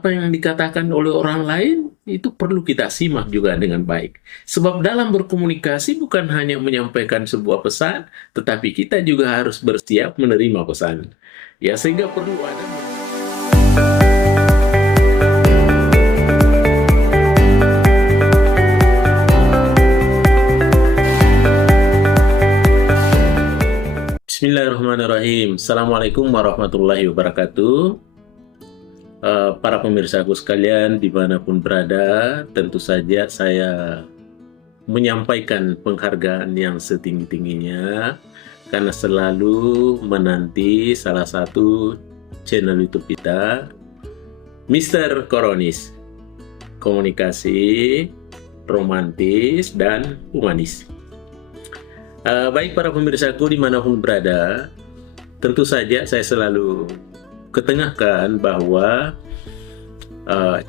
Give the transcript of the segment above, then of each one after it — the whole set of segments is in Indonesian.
apa yang dikatakan oleh orang lain itu perlu kita simak juga dengan baik. Sebab dalam berkomunikasi bukan hanya menyampaikan sebuah pesan, tetapi kita juga harus bersiap menerima pesan. Ya, sehingga perlu ada. Bismillahirrahmanirrahim. Assalamualaikum warahmatullahi wabarakatuh. Para pemirsaku sekalian dimanapun berada, tentu saja saya menyampaikan penghargaan yang setinggi-tingginya karena selalu menanti salah satu channel YouTube kita, Mr. Koronis, komunikasi romantis dan humanis. Baik para pemirsaku dimanapun berada, tentu saja saya selalu ketengahkan bahwa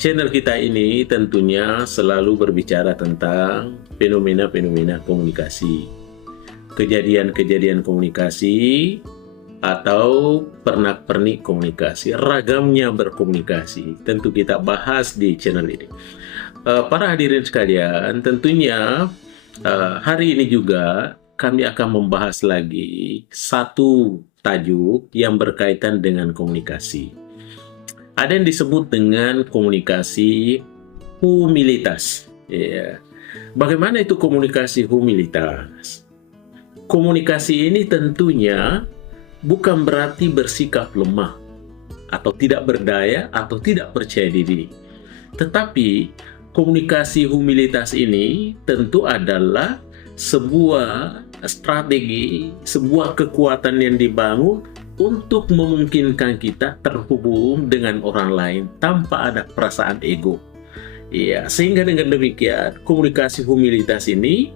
channel kita ini tentunya selalu berbicara tentang fenomena-fenomena komunikasi, kejadian-kejadian komunikasi, atau pernak-pernik komunikasi, ragamnya berkomunikasi, tentu kita bahas di channel ini. Para hadirin sekalian, tentunya hari ini juga kami akan membahas lagi satu tajuk yang berkaitan dengan komunikasi. Ada yang disebut dengan komunikasi humilitas. Ya. Bagaimana itu komunikasi humilitas? Komunikasi ini tentunya bukan berarti bersikap lemah, atau tidak berdaya, atau tidak percaya diri. Tetapi komunikasi humilitas ini tentu adalah sebuah strategi, sebuah kekuatan yang dibangun untuk memungkinkan kita terhubung dengan orang lain tanpa ada perasaan ego. Ya, sehingga dengan demikian komunikasi humilitas ini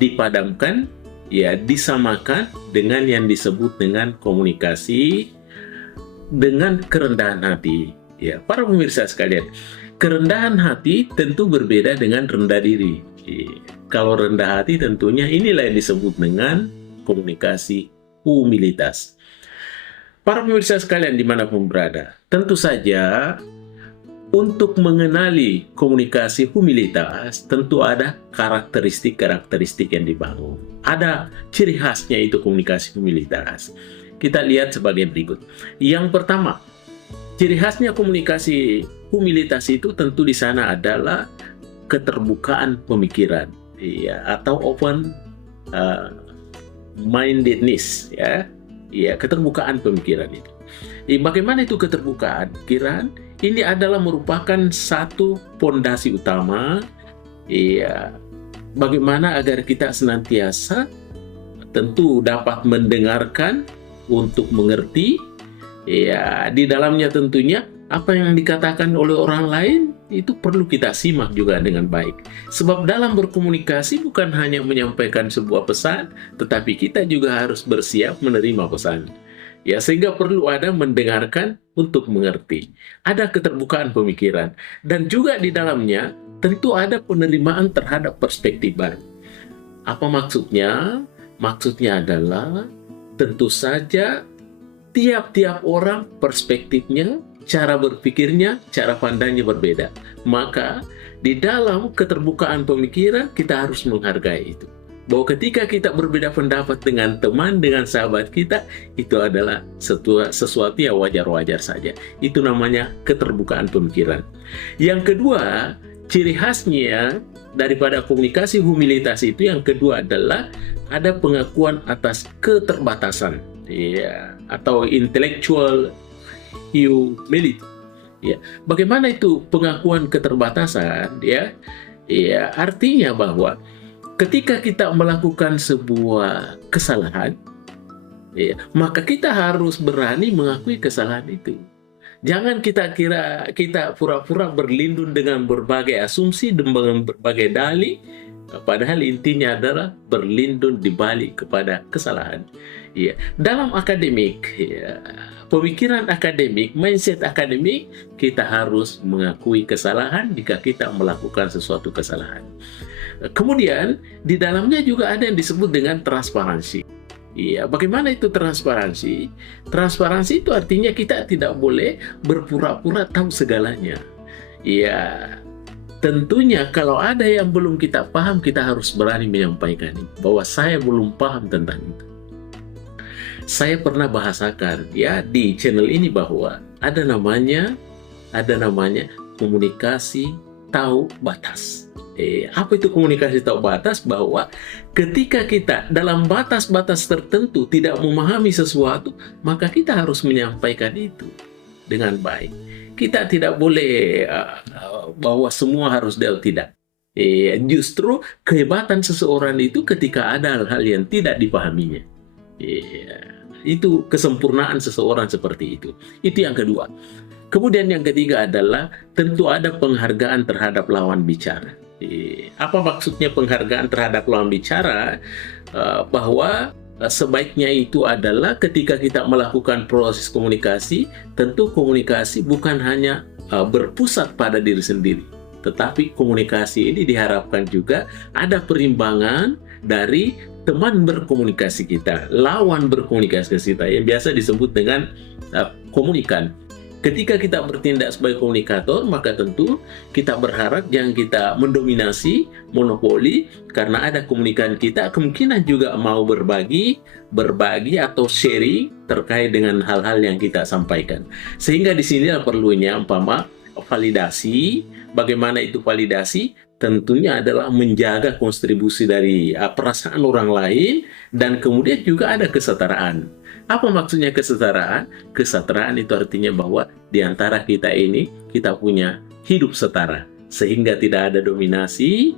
dipadankan, ya, disamakan dengan yang disebut dengan komunikasi dengan kerendahan hati. Ya, para pemirsa sekalian, kerendahan hati tentu berbeda dengan rendah diri. Kalau rendah hati tentunya inilah yang disebut dengan komunikasi humilitas. Para pemirsa sekalian dimanapun berada, tentu saja untuk mengenali komunikasi humilitas tentu ada karakteristik-karakteristik yang dibangun. Ada ciri khasnya itu komunikasi humilitas. Kita lihat sebagai berikut. Yang pertama, ciri khasnya komunikasi humilitas itu tentu di sana adalah keterbukaan pemikiran, ya, atau open mindedness, ya, ya, keterbukaan pemikiran itu. Bagaimana itu keterbukaan pikiran? Ini adalah merupakan satu pondasi utama, ya, bagaimana agar kita senantiasa tentu dapat mendengarkan untuk mengerti, ya, di dalamnya tentunya apa yang dikatakan oleh orang lain itu perlu kita simak juga dengan baik. Sebab dalam berkomunikasi bukan hanya menyampaikan sebuah pesan, tetapi kita juga harus bersiap menerima pesan. Ya, sehingga perlu ada mendengarkan untuk mengerti. Ada keterbukaan pemikiran. Dan juga di dalamnya tentu ada penerimaan terhadap perspektif baru. Apa maksudnya? Maksudnya adalah tentu saja tiap-tiap orang perspektifnya, cara berpikirnya, cara pandangnya berbeda. Maka di dalam keterbukaan pemikiran kita harus menghargai itu. Bahwa ketika kita berbeda pendapat dengan teman, dengan sahabat kita, itu adalah sesuatu yang wajar-wajar saja. Itu namanya keterbukaan pemikiran. Yang kedua, ciri khasnya daripada komunikasi humilitas itu yang kedua adalah ada pengakuan atas keterbatasan, ya, atau intellectual humility. Ya, bagaimana itu pengakuan keterbatasan? Ya, ya, artinya bahwa ketika kita melakukan sebuah kesalahan, ya, maka kita harus berani mengakui kesalahan itu. Jangan kita kira kita pura-pura berlindung dengan berbagai asumsi dan berbagai dalih, padahal intinya adalah berlindung di balik kepada kesalahan. Ya, dalam akademik, ya, pemikiran akademik, mindset akademik, kita harus mengakui kesalahan jika kita melakukan sesuatu kesalahan. Kemudian di dalamnya juga ada yang disebut dengan transparansi. Iya, bagaimana itu transparansi? Transparansi itu artinya kita tidak boleh berpura-pura tahu segalanya. Ya, tentunya kalau ada yang belum kita paham, kita harus berani menyampaikan bahwa saya belum paham tentang itu. Saya pernah bahasakan ya di channel ini bahwa ada namanya komunikasi tahu batas. Apa itu komunikasi tahu batas? Bahwa ketika kita dalam batas-batas tertentu tidak memahami sesuatu, maka kita harus menyampaikan itu dengan baik. Kita tidak boleh bahwa semua harus tidak. Justru kehebatan seseorang itu ketika ada hal-hal yang tidak dipahaminya. Itu kesempurnaan seseorang seperti itu. Itu yang kedua. Kemudian yang ketiga adalah tentu ada penghargaan terhadap lawan bicara. Apa maksudnya penghargaan terhadap lawan bicara? Bahwa sebaiknya itu adalah ketika kita melakukan proses komunikasi, tentu komunikasi bukan hanya berpusat pada diri sendiri, tetapi komunikasi ini diharapkan juga ada perimbangan dari teman berkomunikasi kita, lawan berkomunikasi kita, yang biasa disebut dengan komunikan. Ketika kita bertindak sebagai komunikator, maka tentu kita berharap jangan kita mendominasi, monopoli, karena ada komunikan kita kemungkinan juga mau berbagi atau sharing terkait dengan hal-hal yang kita sampaikan. Sehingga di sini perlunya umpama validasi. Bagaimana itu validasi? Tentunya adalah menjaga kontribusi dari perasaan orang lain, dan kemudian juga ada kesetaraan. Apa maksudnya kesetaraan? Kesetaraan itu artinya bahwa di antara kita ini, kita punya hidup setara. Sehingga tidak ada dominasi,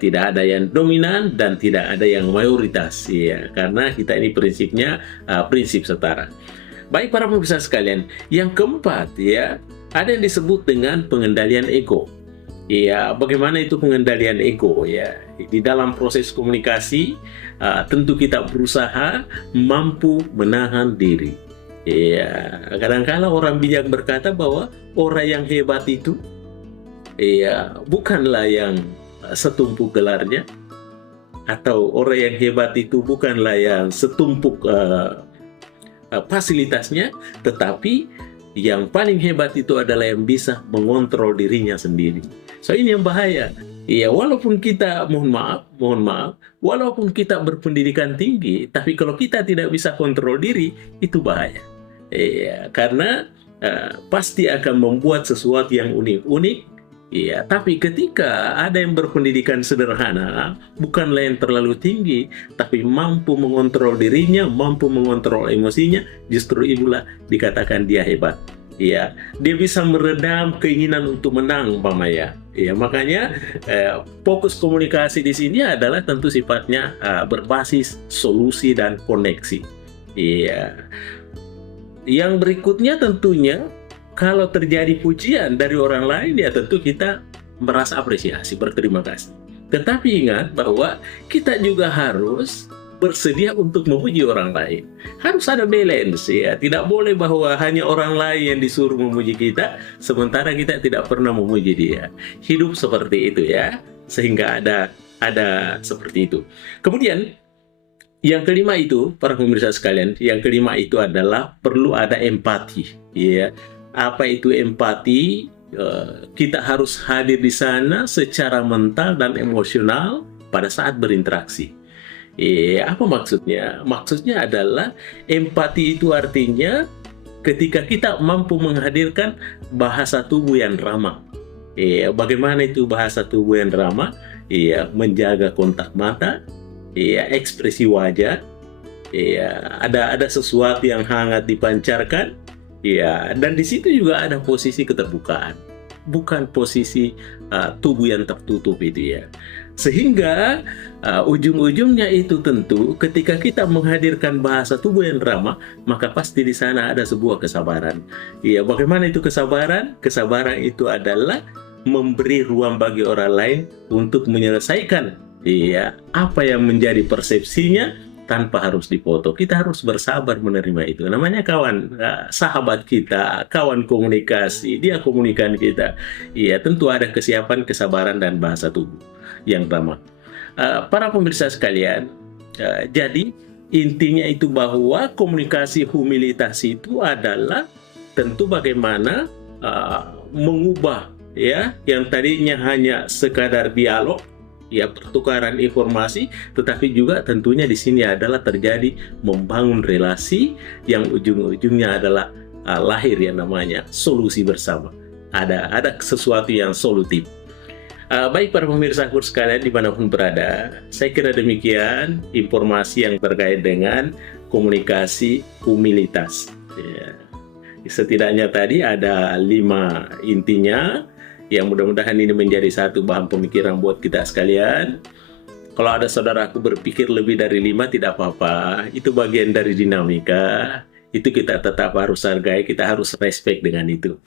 tidak ada yang dominan, dan tidak ada yang mayoritas. Ya, karena kita ini prinsipnya prinsip setara. Baik para pemirsa sekalian, yang keempat ya, ada yang disebut dengan pengendalian ego. Ya, bagaimana itu pengendalian ego ya? Di dalam proses komunikasi, tentu kita berusaha mampu menahan diri. Ya, kadang-kala orang bijak berkata bahwa orang yang hebat itu, ya, bukanlah yang setumpuk gelarnya, atau orang yang hebat itu bukanlah yang setumpuk fasilitasnya, tetapi yang paling hebat itu adalah yang bisa mengontrol dirinya sendiri. So ini yang bahaya. Ya, walaupun kita mohon maaf, walaupun kita berpendidikan tinggi, tapi kalau kita tidak bisa kontrol diri, itu bahaya. Ya, karena pasti akan membuat sesuatu yang unik-unik. Ya, tapi ketika ada yang berpendidikan sederhana, bukanlah yang terlalu tinggi, tapi mampu mengontrol dirinya, mampu mengontrol emosinya, justru itulah dikatakan dia hebat. Ya, dia bisa meredam keinginan untuk menang, umpamanya. Ya, makanya fokus komunikasi di sini adalah tentu sifatnya berbasis solusi dan koneksi. Ya. Yang berikutnya tentunya kalau terjadi pujian dari orang lain, ya tentu kita merasa apresiasi, berterima kasih. Tetapi ingat bahwa kita juga harus bersedia untuk memuji orang lain. Harus ada balance ya. Tidak boleh bahwa hanya orang lain yang disuruh memuji kita, sementara kita tidak pernah memuji dia. Hidup seperti itu ya. Sehingga ada seperti itu. Kemudian yang kelima itu, para pemirsa sekalian, yang kelima itu adalah perlu ada empati. Ya. Apa itu empati? Kita harus hadir di sana secara mental dan emosional pada saat berinteraksi. Apa maksudnya? Maksudnya adalah empati itu artinya ketika kita mampu menghadirkan bahasa tubuh yang ramah. Bagaimana itu bahasa tubuh yang ramah? Menjaga kontak mata, ekspresi wajah, ada sesuatu yang hangat dipancarkan, dan di situ juga ada posisi keterbukaan, bukan posisi tubuh yang tertutup itu ya. Sehingga ujung-ujungnya itu tentu ketika kita menghadirkan bahasa tubuh yang ramah, maka pasti di sana ada sebuah kesabaran. Bagaimana itu kesabaran? Kesabaran itu adalah memberi ruang bagi orang lain untuk menyelesaikan apa yang menjadi persepsinya tanpa harus dipotong. Kita harus bersabar menerima itu. Namanya kawan, sahabat kita, kawan komunikasi, dia komunikan kita. Tentu ada kesiapan, kesabaran, dan bahasa tubuh yang ramah. Para pemirsa sekalian, jadi intinya itu bahwa komunikasi humilitas itu adalah tentu bagaimana mengubah ya, yang tadinya hanya sekadar dialog, ya, pertukaran informasi, tetapi juga tentunya di sini adalah terjadi membangun relasi yang ujung-ujungnya adalah lahir yang namanya solusi bersama. Ada sesuatu yang solutif. Baik para pemirsaku sekalian dimanapun berada, saya kira demikian informasi yang terkait dengan komunikasi humilitas. Ya. Setidaknya tadi ada 5 intinya, yang mudah-mudahan ini menjadi satu bahan pemikiran buat kita sekalian. Kalau ada saudaraku berpikir lebih dari 5 tidak apa-apa, itu bagian dari dinamika, itu kita tetap harus hargai, kita harus respect dengan itu.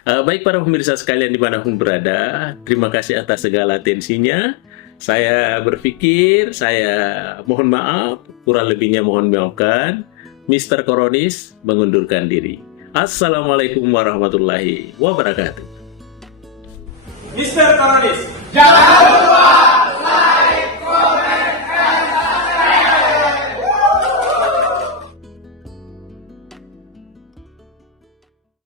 Baik para pemirsa sekalian dimanapun berada, terima kasih atas segala atensinya. Saya berpikir, saya mohon maaf, kurang lebihnya mohon maafkan. Mr. Koronis mengundurkan diri. Assalamualaikum warahmatullahi wabarakatuh. Mr. Koronis.